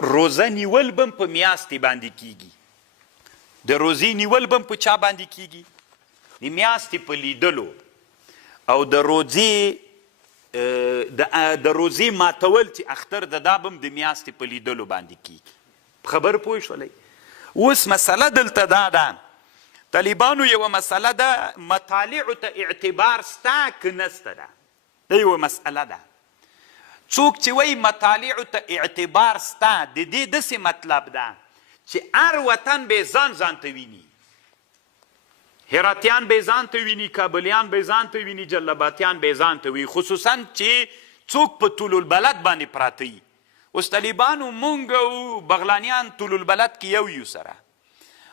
روزه نیول بم په میاشتې باندې کیږي. د روزې نیول بم په چا باندې کیږي؟ د میاشتې په لیدلو. او د روزې ماتول چې اختر دا بم د میاشتې په لیدلو باندې کیږي. خبر پوه شولئ؟ اوس مسله دلته دا ده، طالبانو یوه مسله ده، مطالعو ته اعتبار سته که نسته ده؟ دا یوه مسئله ده. څوک چې وایي مطالعو ته اعتبار سته، د دې داسې مطلب ده چې هر وطن به ځان ته ویني. هراتیان به ځان ته ویني، کابلیان به ځان ته ویني، جلباتیان به ځان ته وي، خصوصا چې څوک په طول البلد باندې پراته وي. اوس طالبانو مونږ او بغلانیان طول البلد کې یو سره،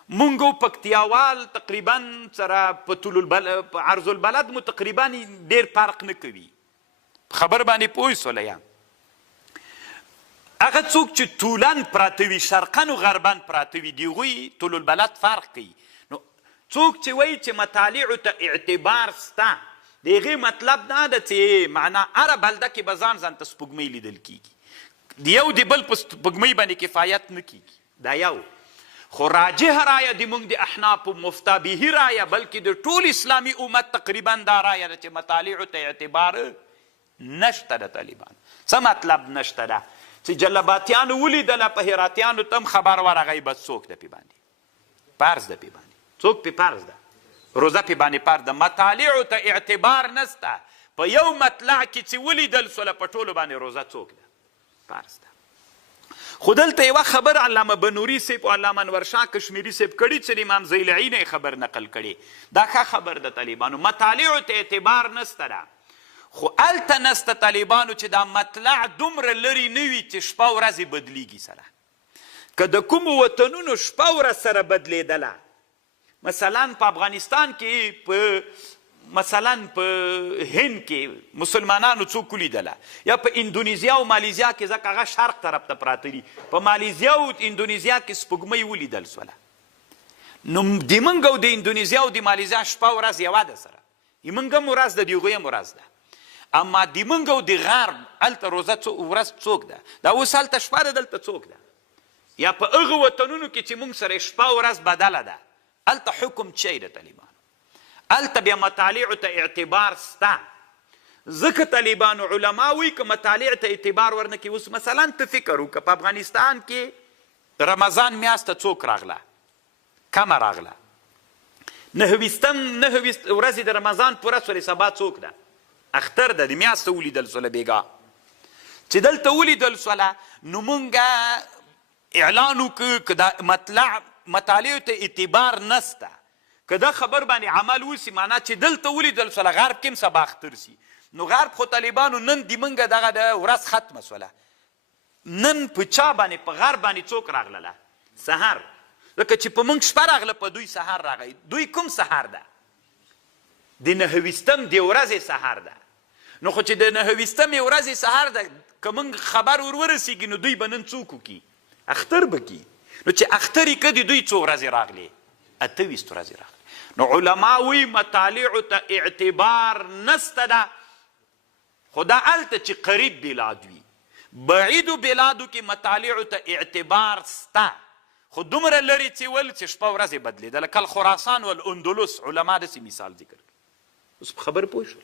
مونږ او پکتیاوال تقریبا سره په طول البلد په عرض البلد مو تقریبا ډېر فرق نه کوي. خبر باندې پوه سولی یم؟ هغه څوک چې طولن پراته وي، شرقن و غربن پراته وي، د هغوی طول البلد فرق کوي. نو څوک چې وایي چې مطالعو ته اعتبار سته، د هغې مطلب دا ده چې معنا هره بلده کې به ځان ته سپوږمۍ لیدل کیږي، د یو د بل په سپوږمۍ باندې کفایت نه کیږي. دا یو. خو راجح رایه د موږ د احنافو مفتابهي رایه، بلکې د ټول اسلامي امت تقریبا دا رایه ده چې مطالعو ته اعتبار نشته د طالبانو. څه مطلب نشته ده؟ چې جلباتیانو ولیدله، په هراتیانو ته هم خبر ورغی، بس څوک ده پې باندې فرض ده، پې باندې څوک پې فرض ده، روزه پې باندې فرض ده. مطالعو ته اعتبار نسته، په یو مطلع کې چې ولیدل سوله په ټولو باندې روزه څوک ده؟ فرض ده. خو دلته یوه خبر علامه بنوري صاحب او علامه انور شاه کشمیري صاحب کړي چې د امام ضیلعي نه خبر نقل کړي. دا ښه خبر ده طالبانو، مطالعو ته اعتبار نسته ده. خو هلته نسته طالبانو چې دا مطلع دومره لرې نه وي چې شپه ورځې بدلیږي سره. که د کومو وطنونو شپه ورځ سره بدلیدله، مثلا په افغانستان کې، مثلا په هند کې مسلمانانو څوک ولیدله، یا په اندونیزیا او مالیزیا کې، ځکه هغه شرق طرف ته پراته دي، په مالیزیا او اندونیزیا کې سپوږمۍ ولیدل سوله، نو د موږ او د اندونیزیا او د مالیزیا شپه ورځ یوه ده سره، موږ هم ورځ ده، د هغوی هم ورځ ده. اما د موږ او د غرب هلته روزه ورځ څوک ده؟ دا اوس هلته شپه ده، دلته څوک ده؟ یا په هغو وطنونو کې چې موږ سره شپه ورځ بدله ده، هلته حکم چی ده طالبانو؟ هلته بیا مطالعو ته اعتبار سته. ځکه طالبانو علما وایي که مطالع ته اعتبار ورنه کړي. اوس مثلا ته فکر وکړه، په افغانستان کې رمضان میاشته څوک راغله؟ کمه راغله. 9 ورځې د رمضان پوره سولې، سبا څوک ده؟ اختر ده، د میاشته ولیدل سوله بیګا. چې دلته ولیدل سوله، نو مونږ اعلان وکړو که دا مطالعو ته اعتبار نسته، که دا خبر باندې عمل وسي، معنا چې دلته ولیدل سوله، غرب کې هم سبا اختر سي. نو غرب خو طالبانو نن د مونږ دغه د ورځ ختمه سوله، نن په چا باندې؟ په غرب باندې څوک راغلله؟ سهار. ځکه چې په مونږ شپه راغله، په دوی سهار راغی. دوی کوم سهار ده؟ د 9 د ورځې سهار ده. نو خو چې د 9 ورځې سهار ده، که موږ خبر ورسېږي، نو دوی به نن څوک وکړي؟ اختر به کړي. نو چې اختر یې که د دوی څو ورځې راغلې؟ 28 ورځې راغلې. نو علما وایي مطالعو ته اعتبار نسته ده. خو دا هلته چې قریب بلاد وي، بعیدو بلادو کې مطالعو ته اعتبار سته. خو دومره لرې چې ول چې شپه ورځې بدلېدله، کل خراسان والاندلس علما داسې مثال ذکر کړي. اوس په خبر پوه شول؟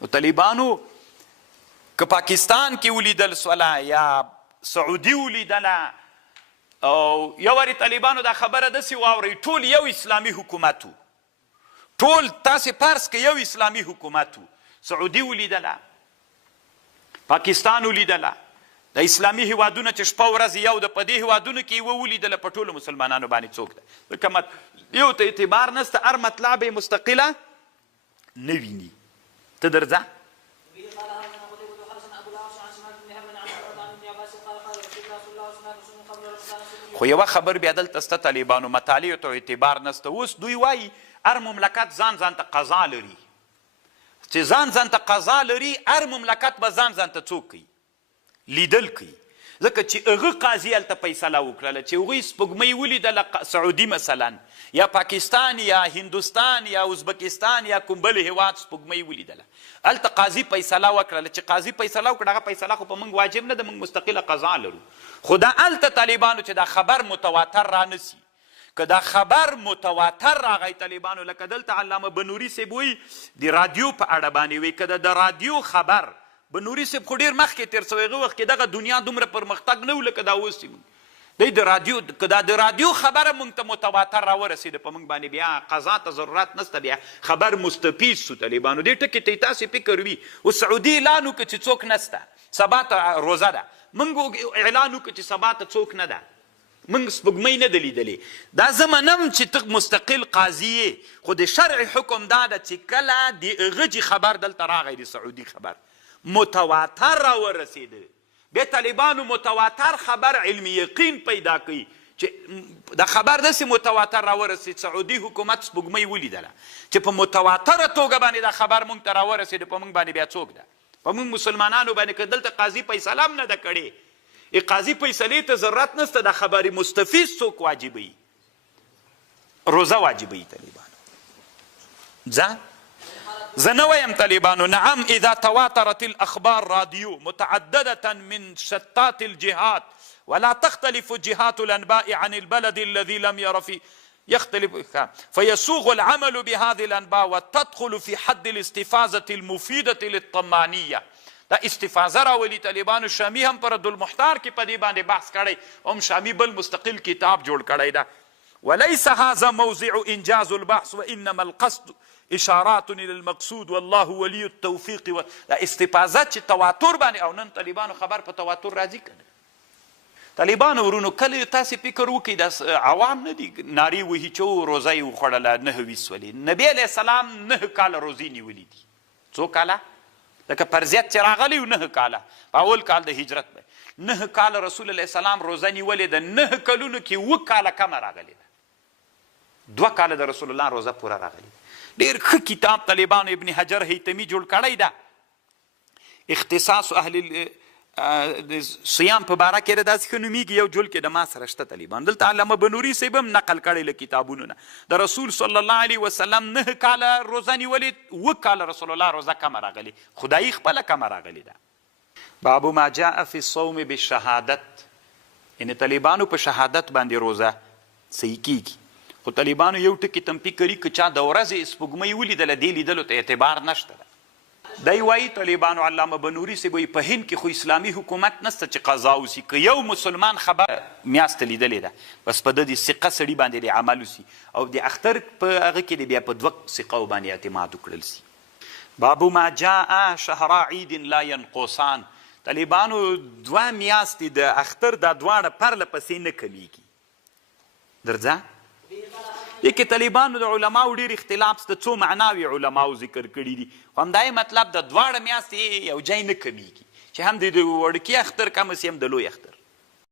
نو طالبانو که پاکستان کې ولیدل سوله، یا سعودي ولیدله، او یو وارې طالبانو دا خبره داسې واورئ، ټول یو اسلامي حکومت و، ټول تاسې فرض که یو اسلامي حکومت و، سعودي ولیدله، پاکستان ولیدله، د اسلامي هیوادونه چې شپه ورځ یو ده، په دې هیوادونو کې یوه ولیدله، په ټولو مسلمانانو باندې څوک ده؟ ځکه یو ته اعتبار نسته، هر مطلع به یې مستقله نه ویني. ته درځه. خو یوه خبر بیا دلته سته طالبانو، مطالعو ته اعتبار نسته. اوس دوی وایي هر مملکت ځان ته قضا لري، چې ځان ته قضا لري، هر مملکت به ځان ته څوک کوي؟ لیدل کوي. ځکه چې هغه قاضي هلته فیصله وکړله چې هغوی سپوږمۍ ولیدله سعودي مثلا یا پاکستان یا هندوستان یا ازبکستان یا کوم بل هیواد سپوږمۍ ولیدله، هلته قاضي فیصله وکړله. چې قاضي فیصله وکړه هغه فیصله خو په موږ واجب نه ده، موږ مستقله قضا لرو. خو دا هلته طالبانو چې دا خبر متواتر رانسي، که دا خبر متواتر راغی طالبانو، لکه دلته علامه بنوري صاحب وایي د رادیو په اړه باندې وایي که د رادیو خبر بنوري صاحب خو ډېر مخکې تېر سوی، هغه وخت کې دغه دنیا دومره پرمختګ نه و لکه دا اوس چې دی د رادیو که دا د رادیو خبره موږ ته متواتر راورسېده، په موږ باندې بیا قضا ته ضرورت نشته، بیا خبر مستفیض سو طالبانو. دې ټکي ته تاسې فکر وي اوس سعودي اعلان وکړه چې څوک نسته، سبا ته روزه ده، موږ اعلان وکړه چې سبا ته څوک نه ده، موږ سپوږمۍ نه ده لیدلې. دا زه منم چې ته مستقل قاضي یې، خو د شرع حکم دا ده چې کله د هغه چې خبر دلته راغی د سعودي خبر متواتر راورسېده، بیا طالبانو متواتر خبر علمي یقین پیدا کوي چې دا خبر داسې متواتر راورسېد سعودي حکومت سپوږمۍ ولیدله چې په متواتره توګه باندې دا خبر موږ ته راورسېده، په موږ باندې بیا څوک ده؟ په موږ مسلمانانو باندې که دلته قاضي فیصله هم نه ده کړې، قاضي فیصلې ته ضرورت نشته، د خبرې مستفیض څوک واجبوي؟ روزه واجبوي طالبانو. زه نه وایم طالبانو نعم اذا تواترت الاخبار راديو متعدده من شتات الجهات ولا تختلف جهات الانباء عن البلد الذي لم ير فيه يختلف فيسوغ العمل بهذه الانباء وتدخل في حد الاستفاضه المفيده للطمانيه. دا استفاضه راولي طالبانو. شامي هم پر المحتار کې په دې باندې بحث کړی، هم شامي بل مستقل کتاب جوړ کړی دا. وليس هذا موضع انجاز البحث وانما القصد اشارات الى المقصود والله ولي التوفيق. دا استفاضه چې تواتر باندې، او نن طالبانو خبر په تواتر راځي کنه. طالبانو ورونو کله تاسې فکر وکړئ دا عوام نه دي نارې وهي چې روزه یې وخوړله 9 ولې نبي علیه السلام 9 کاله روزې نیولي دي. څو کاله؟ لکه فرضیت چې راغلی و 9 کاله په اول کال د هجرت به 9 کاله رسول الله اسلام روزه نیولې ده. 9 کلونو کې 7 کاله کمه راغلې ده، 2 کاله د رسول الله روزه پوره راغلې ده. ډېر ښه کتاب طالبانو ابن حجر هیتمي جوړ کړی ده، اختصاص اهل صیام په باره کې داسې ښه نومیږي، یو جول کې د ما سره شته طالبان. دلته علامه بنوري صاحب هم نقل کړی له کتابونو نه د رسول صلی الله علیه وسلم 9 کاله روزه نیولې، 7 کاله رسول الله روزه کمه راغلې، خدایي خپله کمه راغلې ده. باب ما جاء فی الصوم بالشهادت، یعنې طالبانو په شهادت باندې روزه صحیح کیږي. خو طالبانو یو ټکي تنبیه کړي که چا د ورځې سپوږمۍ ولیدله دې لیدلو ته اعتبار نشته ده. دی وایي طالبانو علامه بنوري صاحب وایي په هند کې خو اسلامي حکومت نسته چې قضا وسي، که یو مسلمان خبر میاشته لیدلې ده بس په د ثقه سړي باندې د عمل وسي، او د اختر په هغه کې د بیا په 2 ثقو باندې اعتماد وکړل سي. باب ما جاء شهر عید لا ينقصان، طالبانو 2 میاشتې د اختر دا دواړه پرله پسې نه کمیږي. درځه دې کې طالبانو د علماو ډېر اختلاف شته، څو معناوي علماو ذکر کړي دي، خو همدا مطلب د 2 میاشتې یو ځای نه کمیږي چې هم د وړکي اختر کم سي هم د لوی اختر.